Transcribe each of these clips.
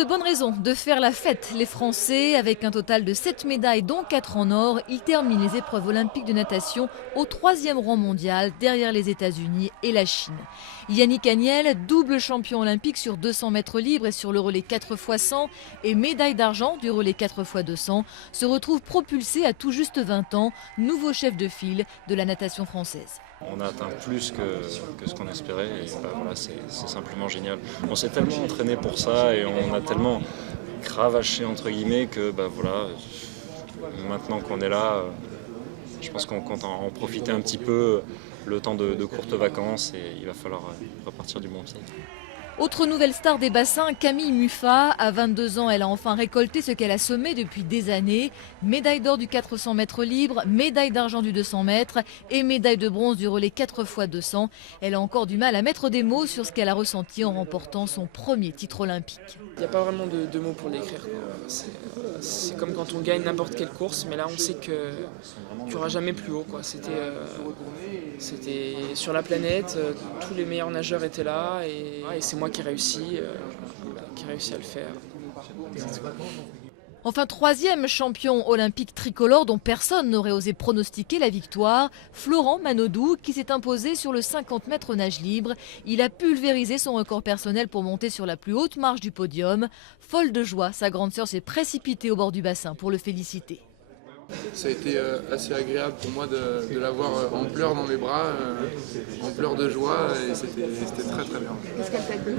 de bonnes raisons de faire la fête. Les Français, avec un total de 7 médailles dont 4 en or, ils terminent les épreuves olympiques de natation au 3e rang mondial derrière les États-Unis et la Chine. Yannick Agnel, double champion olympique sur 200 mètres libres et sur le relais 4x100 et médaille d'argent du relais 4x200, se retrouve propulsé à tout juste 20 ans, nouveau chef de file de la natation française. On a atteint plus que ce qu'on espérait et voilà, c'est simplement génial. On s'est tellement entraîné pour ça et on a tellement cravaché entre guillemets que voilà, maintenant qu'on est là, je pense qu'on compte en profiter un petit peu le temps de courtes vacances et il va falloir repartir du bon pied. Autre nouvelle star des bassins, Camille Muffat. À 22 ans, elle a enfin récolté ce qu'elle a semé depuis des années. Médaille d'or du 400 mètres libre, médaille d'argent du 200 mètres et médaille de bronze du relais 4x200. Elle a encore du mal à mettre des mots sur ce qu'elle a ressenti en remportant son premier titre olympique. Il n'y a pas vraiment de mots pour l'écrire. C'est comme quand on gagne n'importe quelle course, mais là on sait qu'il n'y aura jamais plus haut. C'était sur la planète, tous les meilleurs nageurs étaient là et c'est moi qui ai réussi à le faire. Enfin, 3e champion olympique tricolore dont personne n'aurait osé pronostiquer la victoire, Florent Manodou qui s'est imposé sur le 50 mètres nage libre. Il a pulvérisé son record personnel pour monter sur la plus haute marche du podium. Folle de joie, sa grande sœur s'est précipitée au bord du bassin pour le féliciter. Ça a été assez agréable pour moi de l'avoir en pleurs dans mes bras, en pleurs de joie et c'était très très bien. Qu'est-ce qu'elle t'a dit ?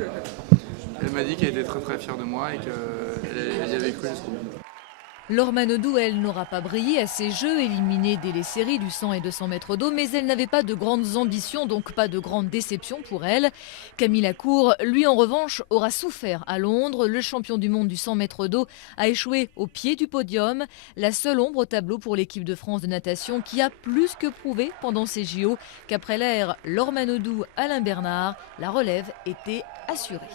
Elle m'a dit qu'elle était très très fière de moi et qu'elle y avait cru jusqu'au bout. Laure Manodou, elle, n'aura pas brillé à ces Jeux, éliminée dès les séries du 100 et 200 mètres d'eau, mais elle n'avait pas de grandes ambitions, donc pas de grande déception pour elle. Camille Lacour, lui en revanche, aura souffert à Londres. Le champion du monde du 100 mètres d'eau a échoué au pied du podium. La seule ombre au tableau pour l'équipe de France de natation qui a plus que prouvé pendant ces JO qu'après l'ère Laure Manodou, Alain Bernard, la relève était assurée.